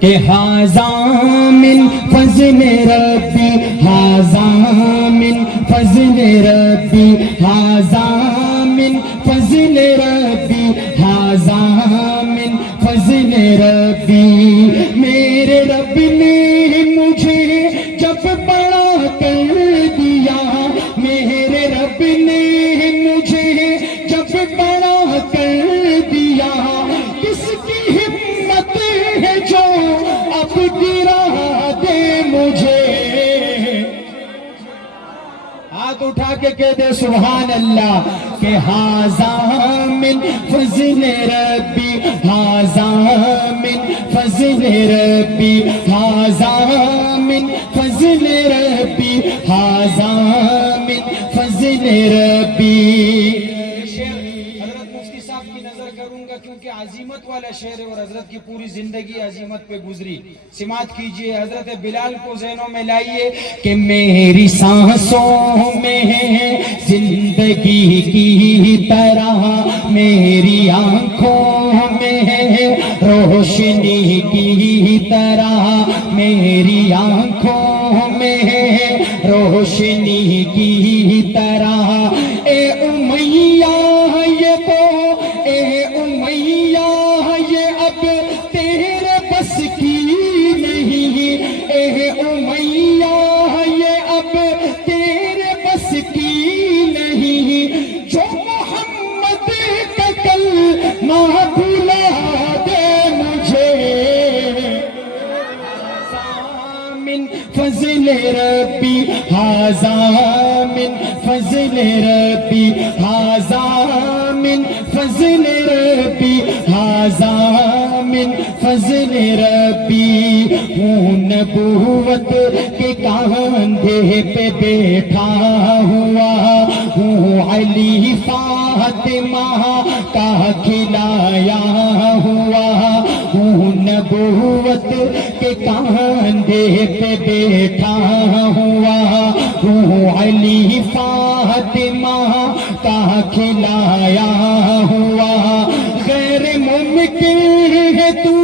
کہ ھذا من فضل ربی، ھذا من فضل ربی، ھذا من فضل ربی، ھذا من فضل ربی۔ میرے رب نے مجھے جب بڑا کر دیا، میرے رب نے مجھے جب بڑا کر دیا، کس کی ہمت ہے جو اب گرا دے مجھے۔ ہاتھ اٹھا کے کہہ دے سبحان اللہ کہ ھذا من فضل ربی، ھذا من فضل ربی، ھذا من فضل ربی، ھذا من فضل ربی۔ حضرت مفتی صاحب کی نظر کروں گا کیونکہ عظیمت والا شعر ہے اور حضرت کی پوری زندگی عظیمت پہ گزری۔ سماعت کیجئے، حضرت بلال کو ذہنوں میں لائیے کہ میری سانسوں میں ہے زندگی کی طرح، میری آنکھوں میں ہے روشنی کی طرح، میری آنکھوں میں ہے روشنی کی طرح۔ اے امیہ یہ تو، اے امیہ یہ اب تیرے بس کی نہیں، اے امیہ یہ اب تیرے بس کی نہیں، جو محمد کا کلمہ بھلا دے مجھے۔ من فضل ربی، ھذا من فضل ربی، ھذا من فضل ربی، ھذا من فضل ربی۔ ہوں نبوت کے کاندھے پہ بیٹھا ہوا، ہوں علی فاطمہ کا کھلایا ہوا، ہوں نبوت کے کاندھے پہ بیٹھا ہوا، ہوں علی فاطمہ کا کھلایا ہوا۔ غیر ممکن ہے تو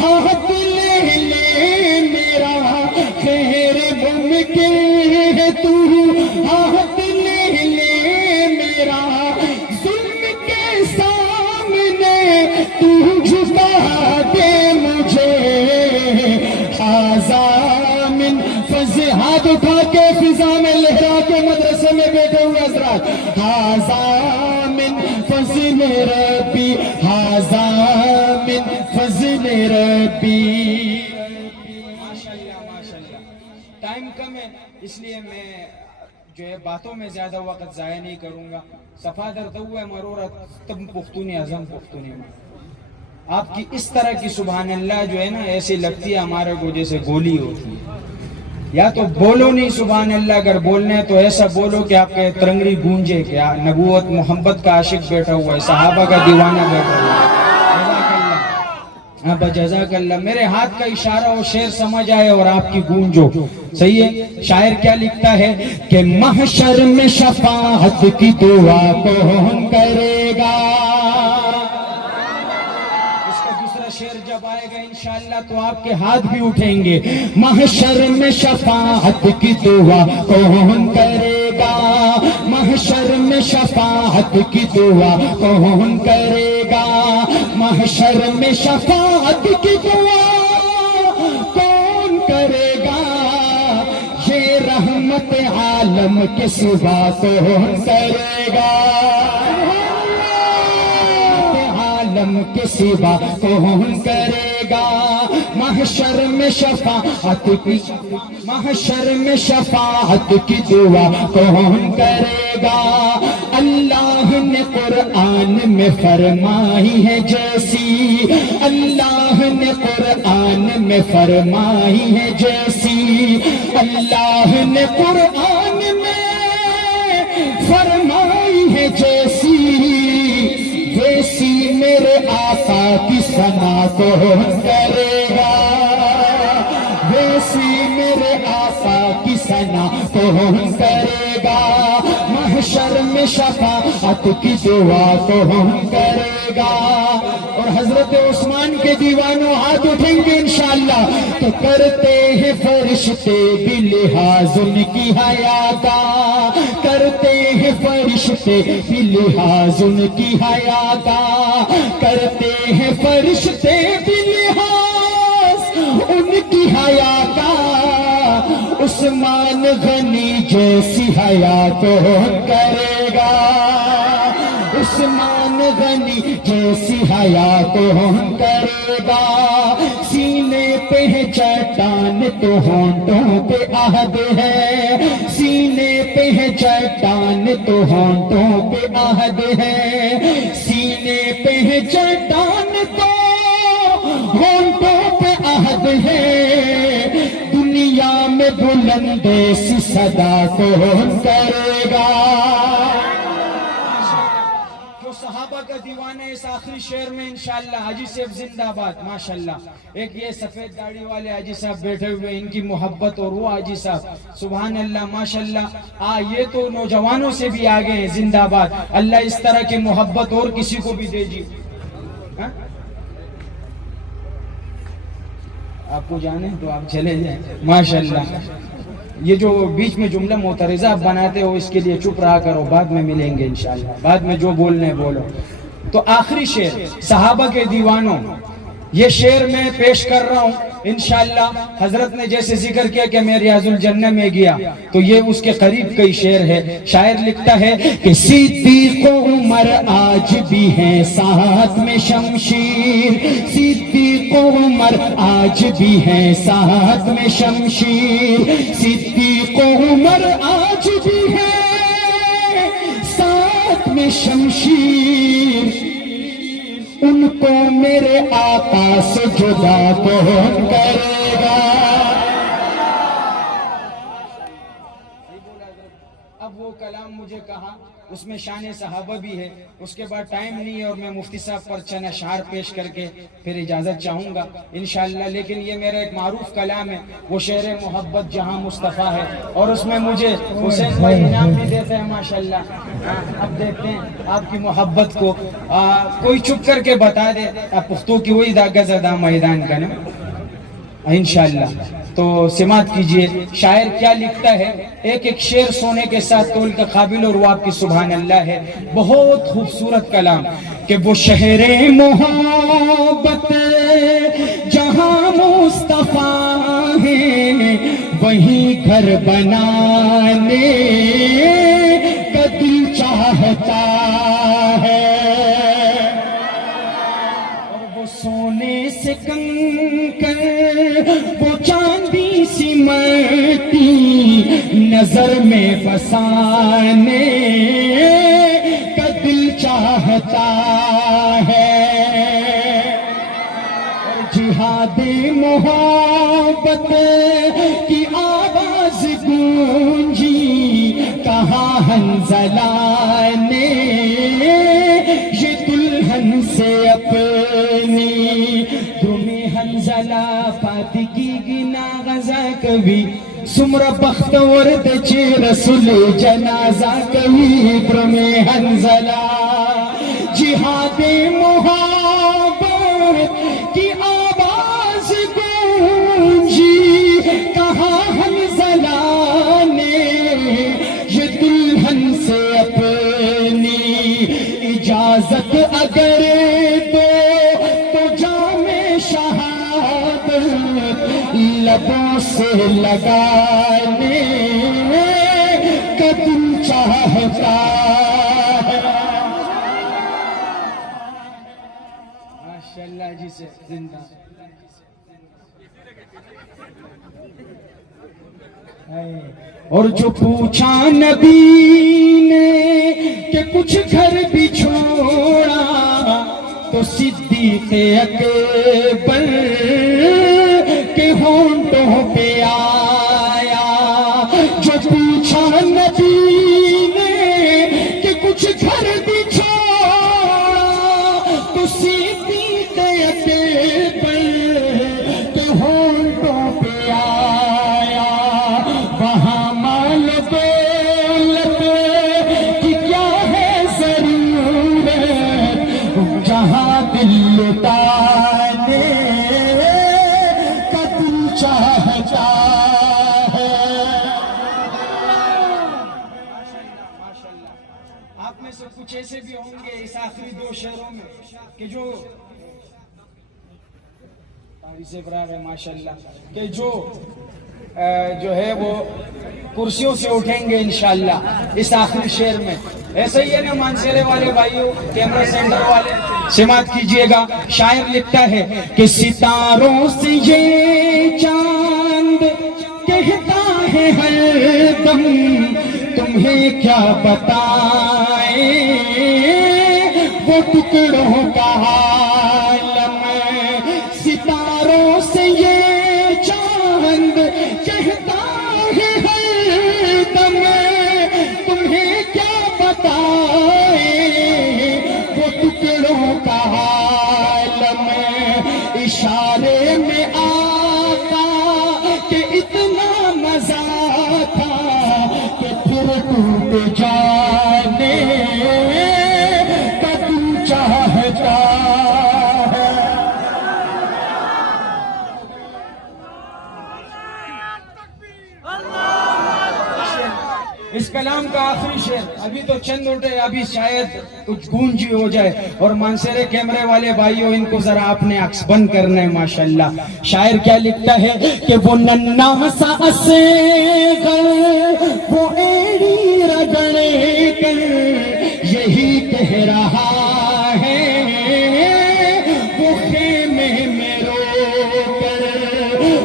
ہاتھ لے لے میرا، غیر ممکن ہے تو ہاتھ لے لے میرا، ظلم کے سامنے تو جھکا دے مجھے۔ ھذا من فضل، ہاتھ اٹھا کے فضا میں لہرا کے مدرسے میں بیٹھے ہوئے حضرات، ھذا من فضل ربی، ھذا من فضل ربی۔ ماشاءاللہ ماشاءاللہ، ٹائم کم ہے اس لیے میں جو ہے باتوں میں زیادہ وقت ضائع نہیں کروں گا۔ صفادر دوّے مرورت تم پختونی ازم پختونی میں، آپ کی اس طرح کی سبحان اللہ جو ہے نا ایسی لگتی ہے ہمارے کو جیسے گولی ہوتی ہے۔ یا تو بولو نہیں سبحان اللہ، اگر بولنے ہے تو ایسا بولو کہ آپ کے ترنگڑی گونجے، کہ نبوت محبت کا عاشق بیٹھا ہوا ہے، صحابہ کا دیوانہ بیٹھا ہوا ہے۔ اب جزاک اللہ، میرے ہاتھ کا اشارہ اور شعر سمجھ آئے اور آپ کی گونجو صحیح ہے۔ شاعر کیا لکھتا ہے کہ محشر میں شفاعت کی دعا کون کرے گا۔ شعر جب آئے گا انشاءاللہ تو آپ کے ہاتھ بھی اٹھیں گے۔ محشر میں شفاعت کی دعا کون کرے گا، محشر میں شفاعت کی دعا کون کرے گا، محشر میں شفاعت کی دعا کون کرے گا، یہ رحمت عالم کے سوا کون کرے گا، کے سوا کون کرے گا، محشر میں شفاعت کی، محشر میں شفاعت کی دعا کون کرے گا۔ اللہ نے قرآن میں فرمائی ہے جیسی، اللہ نے قرآن میں فرمائی ہے جیسی، اللہ نے قرآن میں فرمائی ہے جیسی، ویسی میرے آقا کی ثنا کون کرے گا، ویسی میرے آقا کی ثنا کون کرے گا، محشر میں شفاعت شفاعت کی دعا کو ہم کرے گا. اور حضرت عثمان کے دیوانوں ہاتھ اٹھیں گے انشاءاللہ. تو کرتے ہیں فرشتے بھی لحاظ ان کی حیا کا, کرتے ہیں فرشتے بھی لحاظ ان کی حیا کا, کرتے ہیں فرشتے بھی لحاظ ان کی حیا کا. عثمان غنی جیسی حیا تو کرے گا, عثمان غنی جیسی حیا تو کرے گا. سینے پہ ہے چٹان تو ہونٹوں پہ عہد ہے, سینے پہ ہے چٹان تو ہونٹوں پہ عہد ہے, سینے پہ ہے چٹان تو ہونٹوں پہ عہد ہے. دنیا میں بلند سی صدا کون کرے گا. صحابہ کا دیوانہ اس آخری شعر میں انشاءاللہ حاجی صاحب زندہ باد ماشاءاللہ. ایک یہ سفید داڑھی والے حاجی صاحب بیٹھے ہوئے, ان کی محبت, اور وہ حاجی صاحب سبحان اللہ ماشاءاللہ. یہ تو نوجوانوں سے بھی آگے ہیں, زندہ باد. اللہ اس طرح کی محبت اور کسی کو بھی دے جی. آپ کو جانے تو آپ چلے جائیں ماشاءاللہ. یہ جو بیچ میں جملہ معترضہ آپ بناتے ہو اس کے لیے چپ رہا کرو, بعد میں ملیں گے انشاءاللہ, بعد میں جو بولنے بولو. تو آخری شعر صحابہ کے دیوانوں, یہ شعر میں پیش کر رہا ہوں انشاءاللہ. حضرت نے جیسے ذکر کیا کہ میں ریاض الجنہ میں گیا, تو یہ اس کے قریب کئی شعر ہے. شاعر لکھتا ہے کہ صدیق و عمر آج بھی ہیں ساتھ میں شمشیر, صدیق و عمر آج بھی ہیں ساتھ میں شمشیر, صدیق و عمر آج بھی ہیں ساتھ میں شمشیر. ان کو میرے آقا سے جدا کون کرے گا. اب وہ کلام مجھے کہا, اس میں شان صحابہ بھی ہے. اس کے بعد ٹائم نہیں ہے اور میں مفتی صاحب پر چند اشعار پیش کر کے پھر اجازت چاہوں گا انشاءاللہ. لیکن یہ میرا ایک معروف کلام ہے, وہ شعر محبت جہاں مصطفیٰ ہے, اور اس میں مجھے حسین بھائی انعام بھی دیتے ہیں ماشاءاللہ. اب دیکھتے ہیں آپ کی محبت کو کوئی چپ کر کے بتا دے. پختو کی وہی داغ زدہ میدان کا نا انشاءاللہ. تو سماعت کیجئے شاعر کیا لکھتا ہے. ایک ایک شعر سونے کے ساتھ تول کے قابل, اور وہ آپ کی سبحان اللہ ہے. بہت خوبصورت کلام کہ وہ شہر محبت جہاں مصطفیٰ ہے, وہیں گھر بنانے کا دل چاہتا ہے. سونے سے کنکر وہ چاندی سی مٹی نظر میں بسانے کا دل چاہتا ہے. جہاد محبت کی آواز گونجی کہاں حنظلہ نے یہ دلہن سے اپنی تمہیں حنظلہ پادگی گنا غزہ کبھی سمر بختور دچے رسول جنازہ کبھی تمہیں حنظلہ. جہاد محبت کی آواز گونجی کہاں حنظلہ نے یہ دلہن سے اپنی اجازت اگر دو تو جام شہادت لبوں سے لگانے کا دل چاہتا ہے. ماشاءاللہ جی سے زندہ. اور جو پوچھا نبی نے کہ کچھ گھر بھی چھوڑا تو صدیق اکبر کے ہونٹوں پہ آیا. جو پوچھا نبی نے کہ کچھ گھر بھی چھوڑا تو صدیق اکبر کے ہونٹوں پہ آیا. وہاں مال دولت کی کیا ہے ضرورت چاہتا ہے. آپ میں سے کچھ ایسے بھی ہوں گے اس آخری 2 شعروں میں کہ جو ماشاءاللہ کہ جو ہے وہ کرسیوں سے اٹھیں گے انشاءاللہ اس آخری شعر میں. ایسا ہی ہے نا مانسیرے والے بھائیوں, کیمرہ سینٹر والے سماعت کیجئے گا. شاعر لکھتا ہے کہ ستاروں سے یہ چاند کہتا ہے ہر دم تمہیں کیا بتائیں وہ ٹکڑوں کا عالم. ستاروں سے یہ چاند کہتا ہے ہر دم تمہیں کیا بتائیں وہ ٹکڑوں کا عالم. اشارے میں آقا کہ اتنا مزہ تھا کہ پھر ٹوٹ جانے کا تو چاہتا ہے. اس کلام کا آخری شعر, ابھی تو چند اٹھے, ابھی شاید کچھ گونج ہو جائے. اور مانسیرے کیمرے والے بھائیوں ان کو ذرا اپنے عکس بند کرنا ہے ماشاءاللہ. شاعر کیا لکھتا ہے کہ وہ ننھا سا اصغر وہ ایڑی رگڑے کر یہی کہہ رہا ہے وہ خیمے میں رو کر.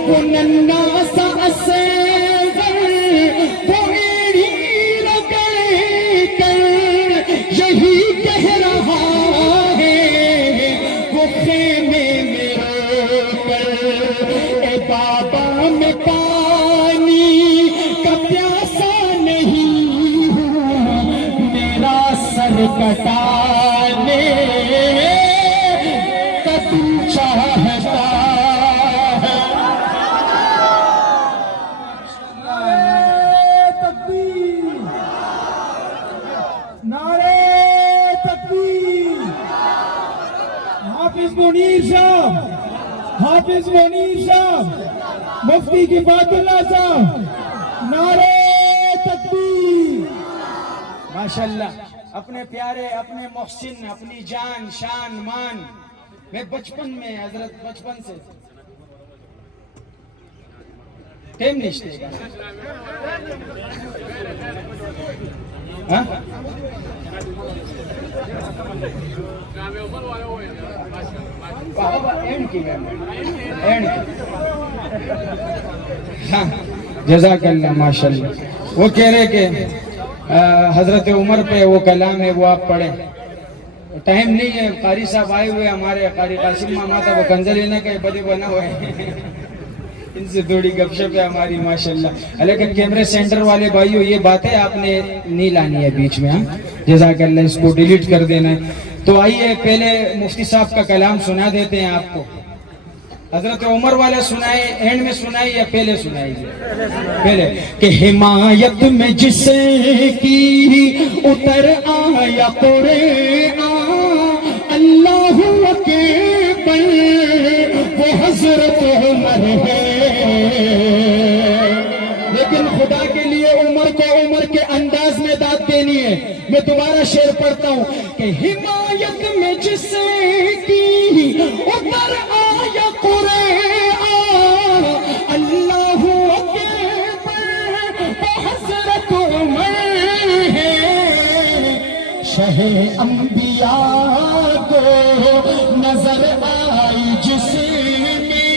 وہ ننھا سا اصغر وہ یہی کہہ رہا ہے وہ خیمے میں رو کر. اے بابا میں پانی کا پیاسا نہیں ہوں میرا سر کٹانے کا تو چاہتا ہے. حافظ منیر صاحب, حافظ منیر صاحب, مفتی کفایت اللہ صاحب, نعرہ تکبیر. ماشاءاللہ اپنے پیارے, اپنے محسن, اپنی جان شان مان. میں بچپن میں حضرت بچپن سے ٹیم نشتے گا ہاں جزاک اللہ ماشاءاللہ. وہ کہہ رہے کہ حضرت عمر پہ وہ کلام ہے وہ آپ پڑھیں. ٹائم نہیں ہے, قاری صاحب آئے ہوئے ہمارے, قاری قاسم ماما تھا, وہ کنزل لینے کا بدے بنا ہوا ہے, ان سے تھوڑی گپ شپ ہے ہماری ماشاءاللہ. لیکن کیمرے سینٹر والے بھائیوں یہ باتیں آپ نے نہیں لانی ہے بیچ میں, ہاں جزاک اللہ, اس کو ڈیلیٹ کر دینا ہے. تو آئیے پہلے مفتی صاحب کا کلام سنا دیتے ہیں آپ کو. حضرت عمر والا سنائے, اینڈ میں سنائی یا پہلے سنائی؟ پہلے. کہ حمایت میں جس کی اتر آیا قرآن اللہ اکبر وہ حضرت عمر ہے. لیکن خدا کے لیے عمر کو عمر کے انداز میں داد دینی ہے. میں دوبارہ شعر پڑھتا ہوں کہ حمایت میں جس کی اتر آیا قرآن اللہ اکبر وہ حضرت عمر ہے. شہ انبیاء کو نظر آئی جس میں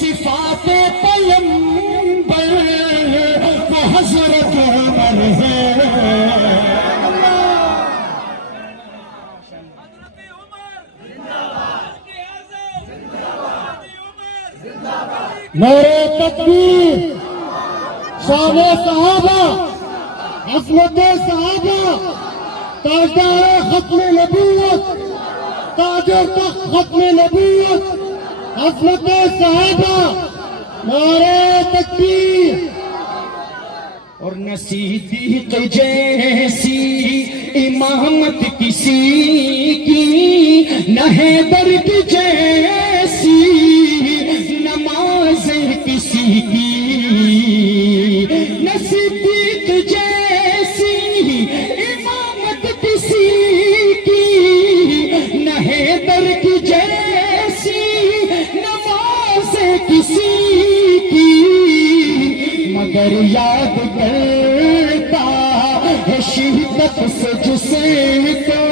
صفات پیغمبر وہ حضرت عمر ہے. نعرہ تکبیر. شان صحابہ, عظمت صحابہ, تاجدار ختم نبوت, تاج و تخت ختم نبوت, عظمت صحابہ. نعرہ تکبیر. اور نہ صدیق جیسی امامت کسی کی, نہ حیدر کی جیسی نماز کسی کی مگر یاد کرتا ہے شدت سے جسے کو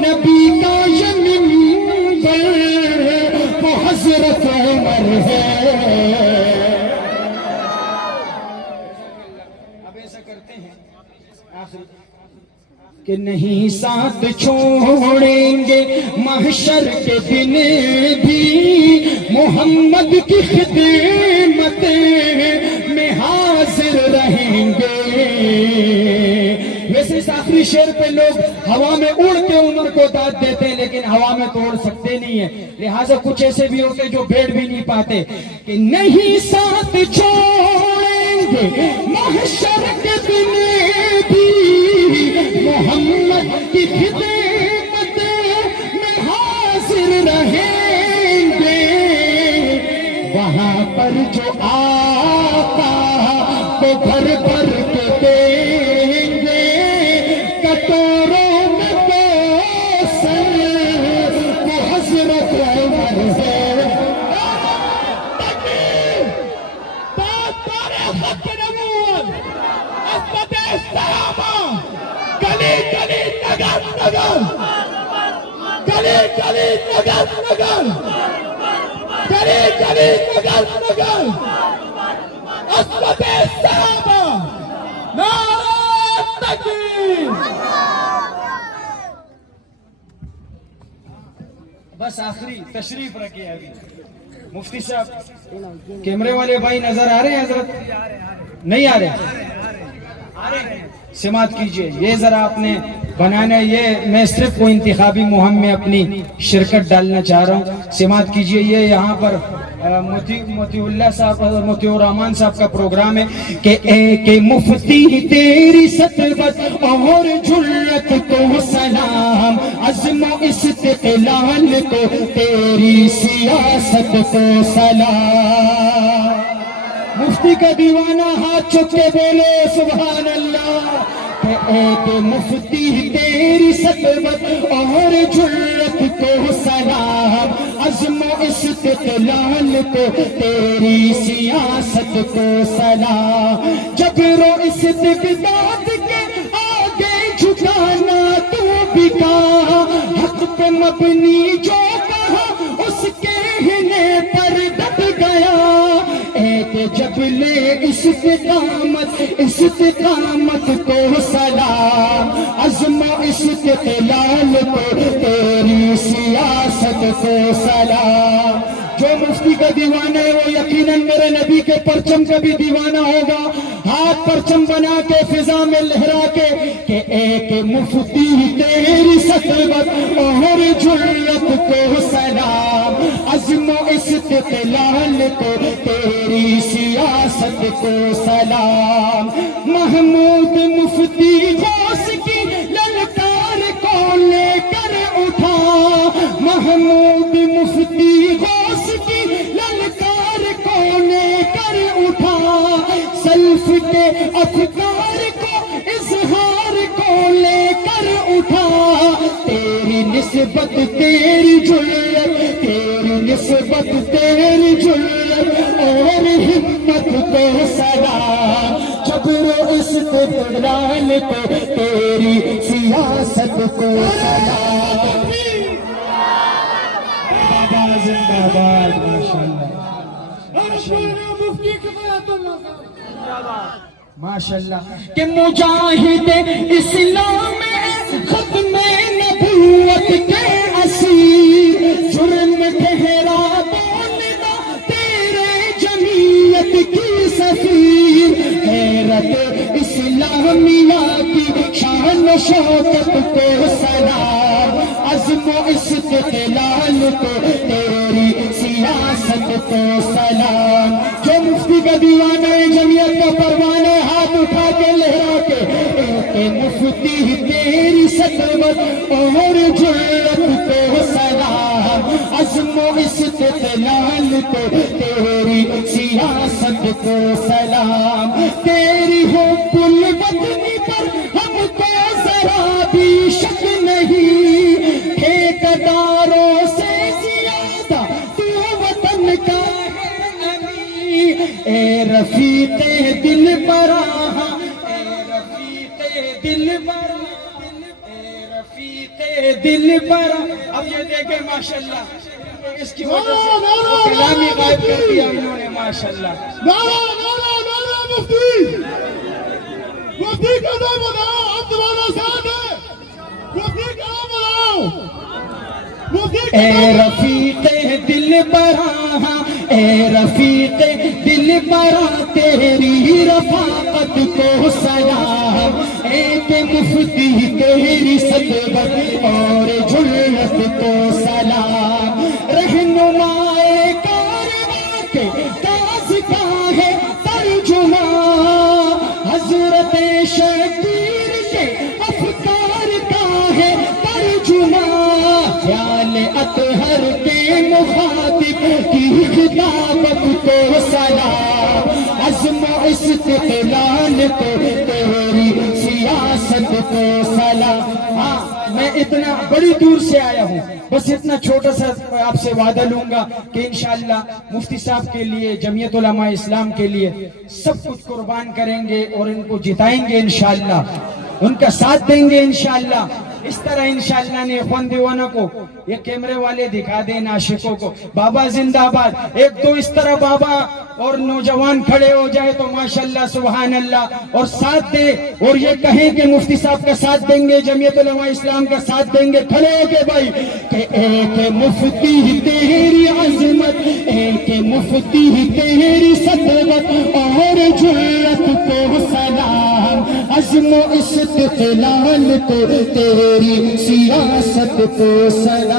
نبی کا یہ منبر وہ حضرت عمر ہے. اب ایسا کرتے ہیں آخر کہ نہیں ساتھ چھوڑیں گے محشر کے دن بھی محمد کی خدمت میں حاضر رہیں گے. ویسے اس آخری شعر پہ لوگ ہوا میں اڑ کے عمر کو داد دیتے ہیں لیکن ہوا میں توڑ سکتے نہیں ہیں, لہٰذا کچھ ایسے بھی ہوتے جو بیٹھ بھی نہیں پاتے کہ نہیں ساتھ چھوڑیں گے محشر کے دن بھی محمد کی خدمت میں حاضر رہیں گے. وہاں پر جو آقا کو بھر بھر کے دیں گے کٹوروں میں کوثر وہ حضرت عمر ہے. گلی گلی نگر نگر گلی گلی نگر نگر گلی گلی نگر نگر عصمت صحابہ نعرہ تکبیر. بس آخری تشریف رکھیے. ابھی مفتی صاحب کیمرے والے بھائی نظر آ رہے ہیں حضرت؟ نہیں آ رہے؟ سماعت کیجئے. یہ ذرا آپ نے بنانا ہے, یہ میں صرف کوئی انتخابی مہم میں اپنی شرکت ڈالنا چاہ رہا ہوں. سماعت کیجئے. یہ یہاں پر موتی اللہ صاحب موتی الرحمان صاحب کا پروگرام ہے کہ ایک مفتی تیری سطوت اور جرت کو سلام, عزم و استقلال کو تیری سیاست کو سلام. مفتی کا دیوانہ ہاتھ چک کے بولے سبحان اللہ. کہ ایک مفتی تیری سطوت اور جرت کو سلام, عزم و استقلال کو تیری سیاست کو سلام. جبر و استبداد کے آگے جھکانا تو بکا, حق پہ مبنی جو کہا اس کہنے پر دب گیا. ایک جبلے استقامت کو سلام, عزم و استقلال کو تیری سیاست کو سلام. جو مفتی کا دیوانہ ہے وہ یقیناً میرے نبی کے پرچم کا بھی دیوانہ ہوگا. ہاتھ پرچم بنا کے فضا میں لہرا کے کہ ایک مفتی تیری سطوت اور جرت کو سلام, عزم و استقلال کو تیری سیاست کو سلام. محمود مفتی غوث کی للکار کو لے کر اٹھا, محمود مفتی غوث کی للکار کو لے کر اٹھا. سلف کے افکار کو اظہار کو لے کر اٹھا. تیری نسبت تیری جرت, تیری نسبت تیری جرت اور ہمت کو سلام. جبر و استقلال کو تیری سیاست کو سلام. بابا زندہ باد. ماشاءاللہ کہ مجاہد اسلام ختم نبوت کے اسیر, جرم ٹھہرا بولنا تیرے جمعیت کی سفیر. حیرت اسلامیہ کی شان و شوکت کو سلام, عزم و استقلال کو تیری سیاست کو سلام. جو مفتی کا دیوانہ ہے جمعیت کا پروانہ, ہاتھ اٹھا کے لہرا کے ایک مفتی تیری سطوت اور جرت کو سلام, عزم و استقلال کو تیری سیاست کو سلام. تیری حب الوطنی پر ہم کو ذرا بھی شک نہیں, ٹھیکیداروں سے زیادہ تو وطن کا ہے اے رفیق دل برا اے رفیق دل برا اے رفیق دل برا. اب یہ دیکھیں ماشاءاللہ اس کی وجہ سے کلامی غائب کر دیا انہوں نے ماشاءاللہ. نعرہ نعرہ نعرہ مفتی مفتی کا نام بناؤ. اب تمہارا ساتھ ہے. مفتی کا نام بناؤ. مفتی کا اے نام بناؤ. رفیق دل برا اے رفیق دل برا تیری رفاقت کو سلام. ایک مفتی تیری صدقت اور جلت کو سلام. رہنمائے کارواں کے تاج کا ہے ترجمہ حضرت شبیر کے افکار کا ہے ترجمہ. خیال اطہر کے مخاطب کی خطابت کو سلام. عزم و استقلال کو تیری سیاست کو سلام. ہاں میں اتنا بڑی دور سے آیا ہوں, بس اتنا چھوٹا سا آپ سے وعدہ لوں گا کہ انشاءاللہ مفتی صاحب کے لیے, جمعیت علماء اسلام کے لیے سب کچھ قربان کریں گے اور ان کو جتائیں گے انشاءاللہ, ان کا ساتھ دیں گے انشاءاللہ. اس طرح انشاءاللہ نے اخوان دیوانہ کو یہ کیمرے والے دکھا دیں عاشقوں کو بابا زندہ آباد. ایک دو اس طرح بابا اور نوجوان کھڑے ہو جائے تو ماشاءاللہ سبحان اللہ اور ساتھ دے اور یہ کہیں کہ مفتی صاحب کا ساتھ دیں گے, جمعیت علماء اسلام کا ساتھ دیں گے. کھڑے ہو کے بھائی کہ ایک مفتی تیری عظمت ایک مفتی تیری صدقت اور جرت کو سلام. عزم و استقلال کو تیری سیاست کو سلام.